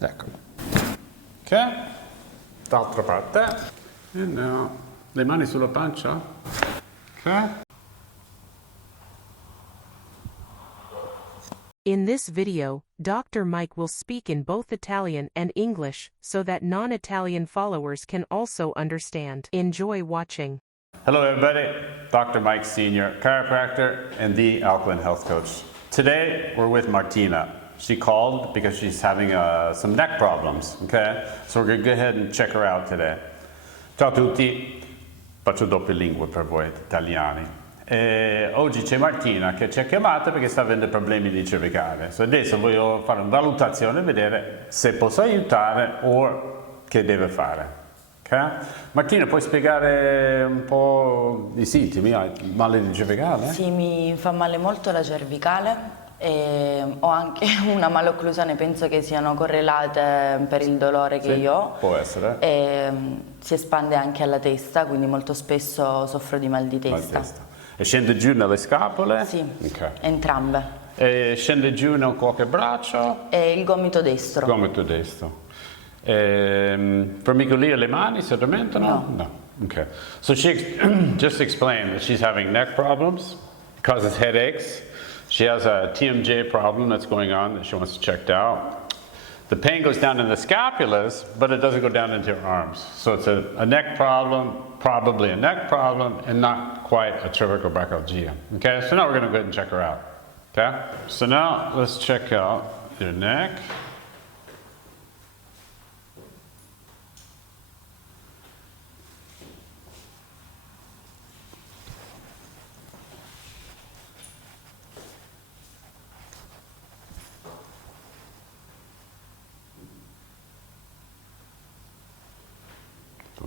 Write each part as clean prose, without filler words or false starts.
Ecco. Ok? D'altra parte. E no. Le mani sulla pancia. Ok? In this video, Dr. Mike will speak in both Italian and English so that non-Italian followers can also understand. Enjoy watching. Hello everybody, Dr. Mike Sr., chiropractor and the Alkaline Health Coach. Today we're with Martina. She called because she's having some neck problems, okay? So we're gonna go ahead and check her out today. Ciao a tutti, faccio doppie lingue per voi italiani. Oggi c'è Martina che ci ha chiamato perché sta avendo problemi di cervicale. So adesso voglio fare una valutazione e vedere se posso aiutare o che deve fare. Okay? Martina, puoi spiegare un po' i sintomi? Hai male di cervicale? Sì, mi fa male molto la cervicale e ho anche una malocclusione, penso che siano correlate per il dolore che io ho. Può essere. E si espande anche alla testa, quindi molto spesso soffro di mal di testa. E scende giù nelle scapole? Sì, okay. Entrambe. E scende giù in qualche braccio? E il gomito destro. Gomito destro. Formicolio alle mani si addormentano? No. Okay. So she just explained that she's having neck problems, causes headaches. She has a TMJ problem that's going on that she wants checked out. The pain goes down in the scapulas, but it doesn't go down into her arms. So it's a neck problem, probably a neck problem, and not quite a cervicobrachydalgia. Okay, so now we're going to go ahead and check her out. Okay, so now let's check out your neck.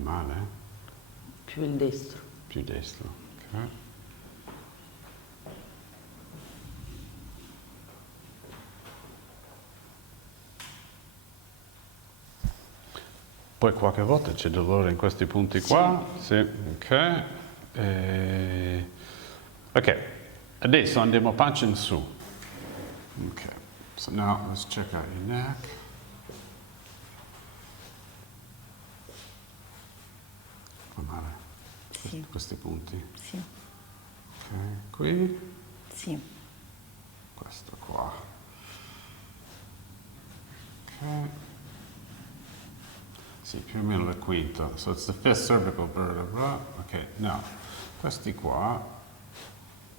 Male? Più il destro. Più destro, ok. Poi qualche volta c'è dolore in questi punti qua, sì, ok. Ok, adesso andiamo pancia in su. Ok, so now let's check out your neck. Male. Sì. Questi punti? Sì. Ok, qui? Sì. Questo qua. Ok. Sì, più o meno il quinto. So it's the fifth cervical vertebra. Ok, now, questi qua,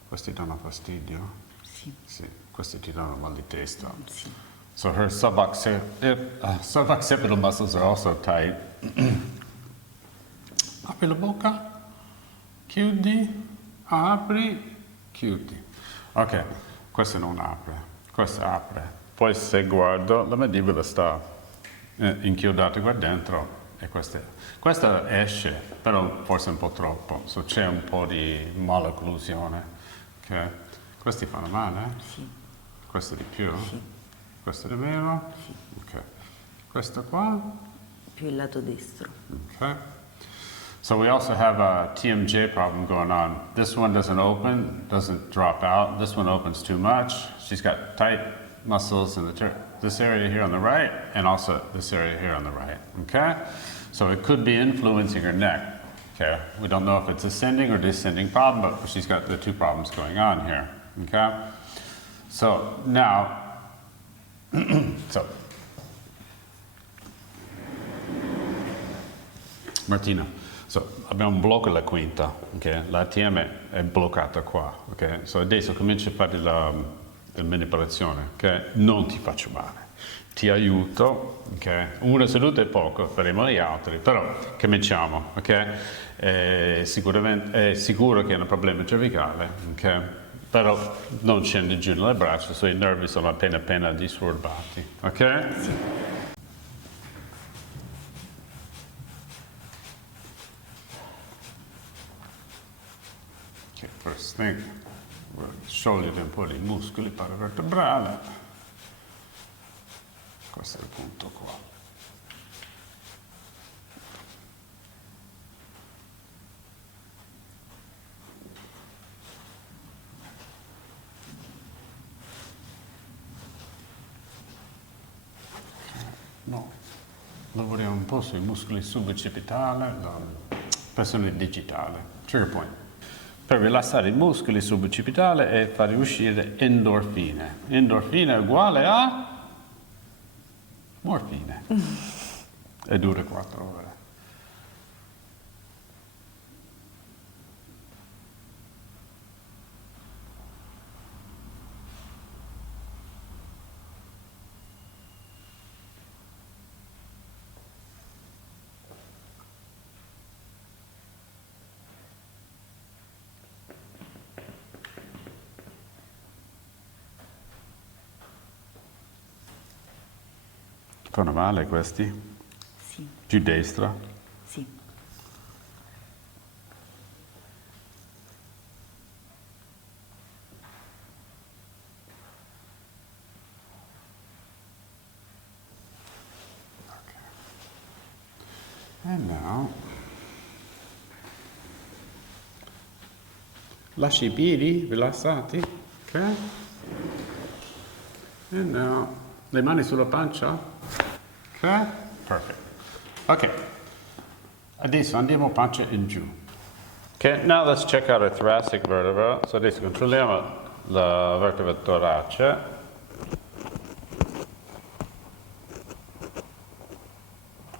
questi danno fastidio? Sì. Sì, questi ti danno mal di testa. Sì. So her suboccipital muscles are also tight. Apri la bocca, chiudi, apri, chiudi. Ok, questo non apre, questo apre. Poi se guardo, la mandibola sta inchiodata qua dentro e questa esce, però forse un po' troppo, so c'è un po' di malocclusione. Okay. Questi fanno male? Sì. Questo di più? Sì. Questo di meno? Sì. Ok. Questo qua? Più il lato destro. Ok. So we also have a TMJ problem going on. This one doesn't open, doesn't drop out. This one opens too much. She's got tight muscles in this area here on the right and also this area here on the right, okay? So it could be influencing her neck, okay? We don't know if it's ascending or descending problem, but she's got the two problems going on here, okay? So now, Martina. So, abbiamo un blocco alla quinta, ok? L'ATM è bloccata qua, ok? So adesso comincio a fare la manipolazione, ok? Non ti faccio male, ti aiuto, ok? Una seduta è poco, faremo gli altri, però cominciamo, ok? Sicuramente è sicuro che è un problema cervicale, ok? Però non scende giù nelle braccia, so i nervi sono appena disturbati, ok? Sì. First thing, sciogliere un po' i muscoli paravertebrali. Questo è il punto qua. No. Lavoriamo un po' sui muscoli subbicipitali, la pressione digitale. Trigger point. Per rilassare i muscoli subbicipitali e far uscire endorfine. Endorfine è uguale a morfine. E dura 4 ore. Fanno male questi? Sì, Più destra? sì. And now, lasci i piedi rilassati, ok? And now, le mani sulla pancia, ok? Perfect. Ok, adesso andiamo pancia in giù. Ok, now let's check out our thoracic vertebra. So adesso controlliamo la vertebra torace.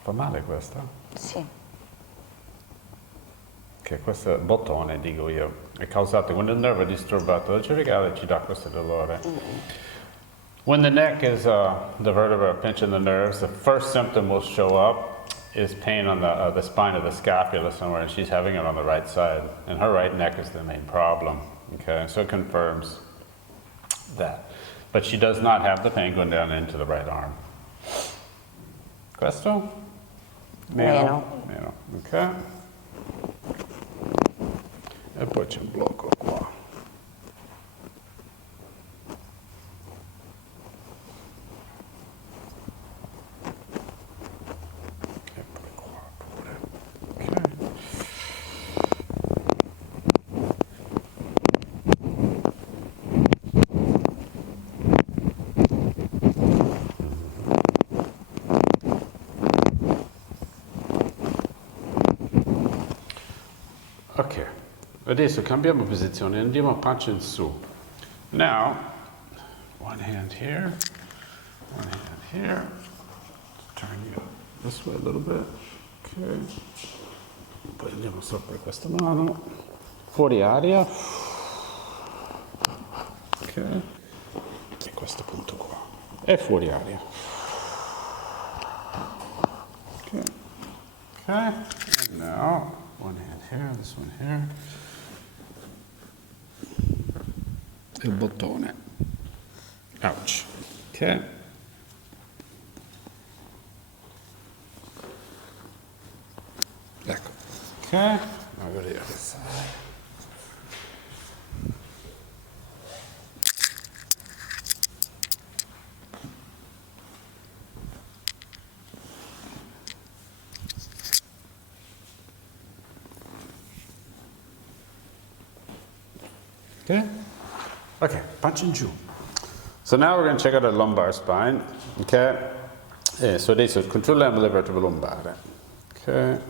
Fa male questa? Sì. Che questo bottone, dico io, è causato quando il nervo è disturbato dal cervicale, ci dà questo dolore. When the neck is the vertebra pinching the nerves, the first symptom will show up is pain on the spine of the scapula somewhere, and she's having it on the right side, and her right neck is the main problem. Okay, so it confirms that. But she does not have the pain going down into the right arm. Questo? Meno. Meno, ok. E poi c'è un blocco qua. E poi qua pure. Ok. Ok, adesso cambiamo posizione, andiamo a pancia in su. Now, one hand here, one hand here. Turn you this way a little bit. Ok. Poi andiamo sopra questa mano. Fuori aria. Ok. E questo punto qua. E fuori aria. Ok. Ok. And now, one hand here, this one here. Il bottone. Ouch. Ok. Ecco. Ok. Now go to the other side. Okay? Okay, punch in giù. So now we're going to check out the lumbar spine. Okay? So adesso controlliamo le vertebre lombare. Okay?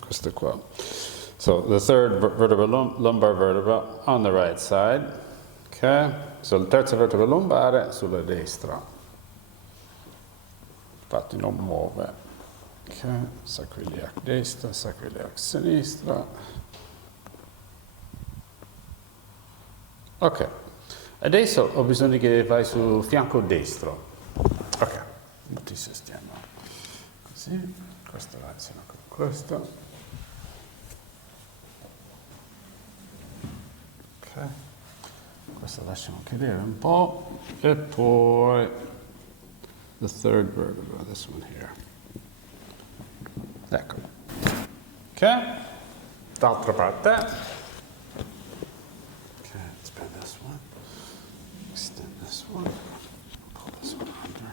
Questo qua. So the third vertebra, lumbar vertebra on the right side. Okay? So la terza vertebra lombare sulla destra. Infatti non muove. Ok, sacroiliac destra, sacroiliac sinistra. Ok, adesso ho bisogno che vai sul fianco destro. Ok, ti sistemo così, questo va insieme con questo. Ok, questo lasciamo cadere un po'. E poi the third vertebra, this one here. Ecco. Ok? D'altra parte. Ok, let's bend this one. Extend this one. Pull this one under.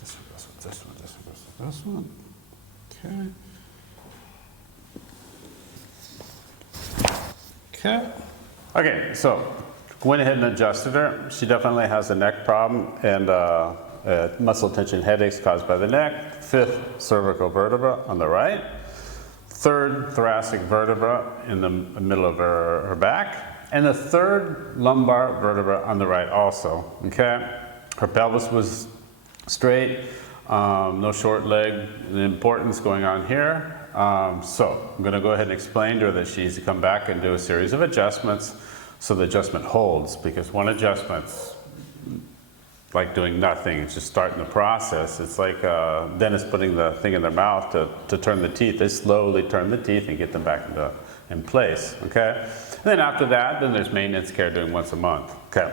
This one, this one, this one, this one, this one, this one. Okay. Okay. Okay, so went ahead and adjusted her. She definitely has a neck problem and muscle tension headaches caused by the neck. 5th cervical vertebra on the right. 3rd thoracic vertebra in the middle of her back. And the 3rd lumbar vertebra on the right also, okay? Her pelvis was straight, no short leg, the importance going on here. So I'm gonna go ahead and explain to her that she needs to come back and do a series of adjustments so the adjustment holds, because one adjustment's like doing nothing, it's just starting the process. It's like dentists putting the thing in their mouth to turn the teeth. They slowly turn the teeth and get them back in place, okay? And then after that, then there's maintenance care doing once a month, okay?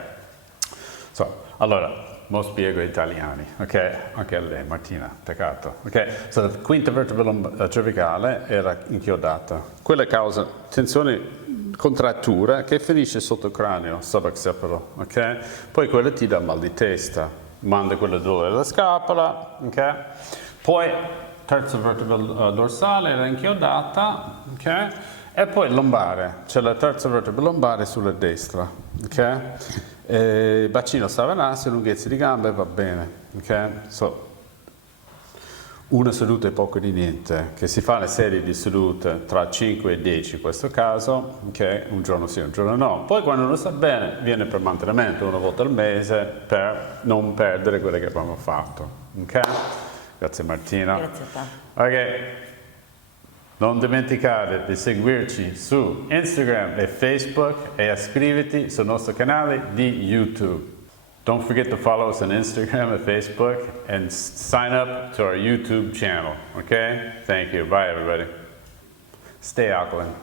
So, allora, mo spiego italiani, ok? Anche a lei, Martina, peccato, ok? So, la quinta vertebra cervicale era inchiodata. Quella causa tensione, contrattura che finisce sotto il cranio, subaccipitale, ok? Poi quella ti dà mal di testa, manda quella dolore alla scapola, ok? Poi terza vertebra dorsale era inchiodata, ok? E poi lombare, c'è la terza vertebra lombare sulla destra, ok? Bacino savanassi, lunghezza di gambe, va bene, ok? So, una seduta è poco di niente, che si fa una serie di sedute tra 5 e 10 in questo caso, ok? Un giorno sì, un giorno no. Poi quando non sta bene viene per mantenimento una volta al mese per non perdere quelle che abbiamo fatto, ok? Grazie Martina. Grazie a te. Ok. Non dimenticare di seguirci su Instagram e Facebook e iscriverti sul nostro canale di YouTube. Don't forget to follow us on Instagram and Facebook and sign up to our YouTube channel, okay? Thank you. Bye, everybody. Stay alkaline.